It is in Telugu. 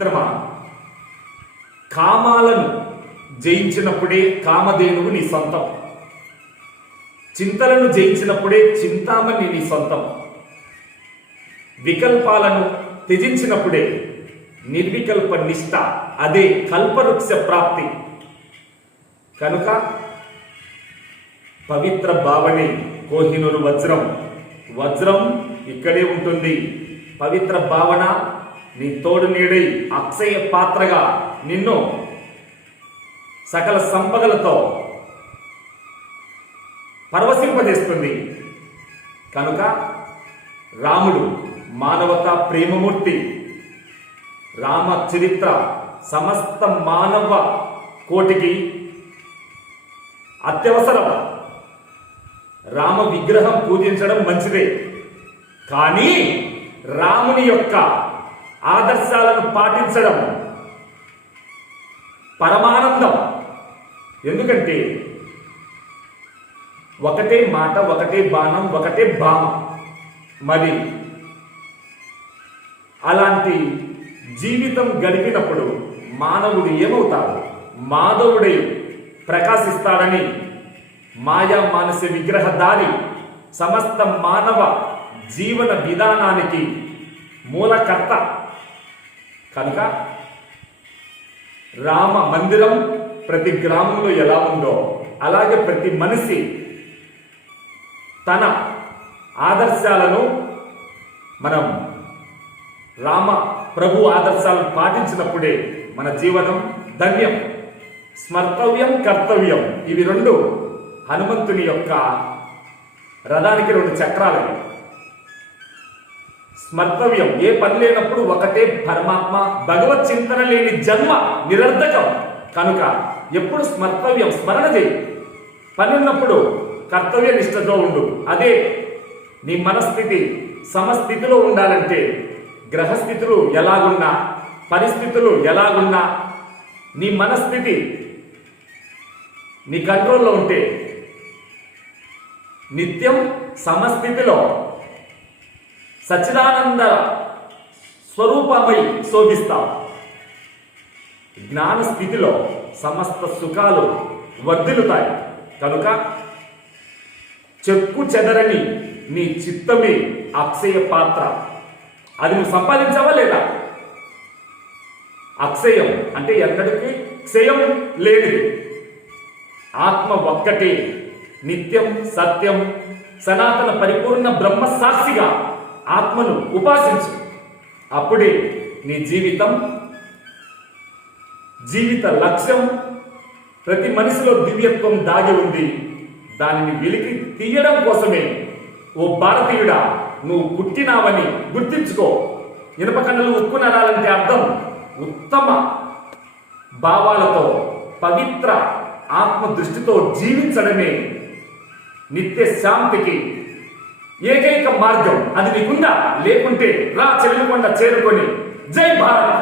మిత్రమా, కామాలను జయించినప్పుడే కామధేనువు నీ సొంతం. చింతలను జయించినప్పుడే చింతామణి నీ సొంతం. వికల్పాలను త్యజించినప్పుడే నిర్వికల్ప నిష్ట, అదే కల్పవృక్ష ప్రాప్తి. కనుక పవిత్ర భావనే కోహినూరు వజ్రం. వజ్రం ఇక్కడే ఉంటుంది. పవిత్ర భావన నీ తోడు నీడై అక్షయ పాత్రగా నిన్ను సకల సంపదలతో పరవశింపజేస్తుంది. కనుక రాముడు మానవతా ప్రేమమూర్తి. రామ చరిత్ర సమస్త మానవ కోటికి అత్యవసరం. రామ విగ్రహం పూజించడం మంచిదే, కానీ రాముని యొక్క ఆదర్శాలను పాటించడం పరమానందం. ఎందుకంటే ఒకటే మాట, ఒకటే బాణం, ఒకటే భామ. మరి అలాంటి జీవితం గడిపినప్పుడు మానవుడు ఏమవుతాడు? మాధవుడై ప్రకాశిస్తాడని మాయా మానస విగ్రహధారి సమస్త మానవ జీవన విధానానికి మూలకర్త. కనుక రామ మందిరం ప్రతి గ్రామంలో ఎలా ఉందో అలాగే ప్రతి మనిషి తన ఆదర్శాలను మనం రామ ప్రభు ఆదర్శాలను పాటించినప్పుడే మన జీవనం ధన్యం. స్మర్తవ్యం, కర్తవ్యం, ఇవి రెండు హనుమంతుని యొక్క రథానికి రెండు చక్రాలు. స్మర్తవ్యం, ఏ పని లేనప్పుడు ఒకటే పరమాత్మ. భగవత్ చింతన లేని జన్మ నిరర్ధకం. కనుక ఎప్పుడు స్మర్తవ్యం, స్మరణ చేయి. పని ఉన్నప్పుడు కర్తవ్య నిష్ఠతో ఉండు. అదే నీ మనస్థితి సమస్థితిలో ఉండాలంటే గ్రహస్థితులు ఎలాగున్నా, పరిస్థితులు ఎలాగున్నా, నీ మనస్థితి నీ కంట్రోల్లో ఉంటే నిత్యం సమస్థితిలో సచ్చిదానంద స్వరూపమై శోభిస్తావు. జ్ఞాన స్థితిలో సమస్త సుఖాలు వర్ధిల్లుతాయి. కనుక చెక్కు చెదరని నీ చిత్తమే అక్షయ పాత్ర. అది నువ్వు సంపాదించావా లేదా? అక్షయం అంటే ఎక్కడికి క్షయం లేనిది. ఆత్మ ఒక్కటే, నిత్యం, సత్యం, సనాతన పరిపూర్ణ బ్రహ్మ సాక్షిగా ఆత్మను ఉపాసించు. అప్పుడే నీ జీవిత లక్ష్యం. ప్రతి మనిషిలో దివ్యత్వం దాగి ఉంది. దానిని వెలికి తీయడం కోసమే ఓ భారతీయుడా నువ్వు పుట్టినావని గుర్తించుకో. ఇనుప కన్నులు ఉక్కు నరాలంటే అర్థం ఉత్తమ భావాలతో పవిత్ర ఆత్మ దృష్టితో జీవించడమే నిత్య శాంతికి ఏకైక మార్గం. అది నీకుందా? లేకుంటే రా చెల్లికొండ చేరుకొని జై భారత్.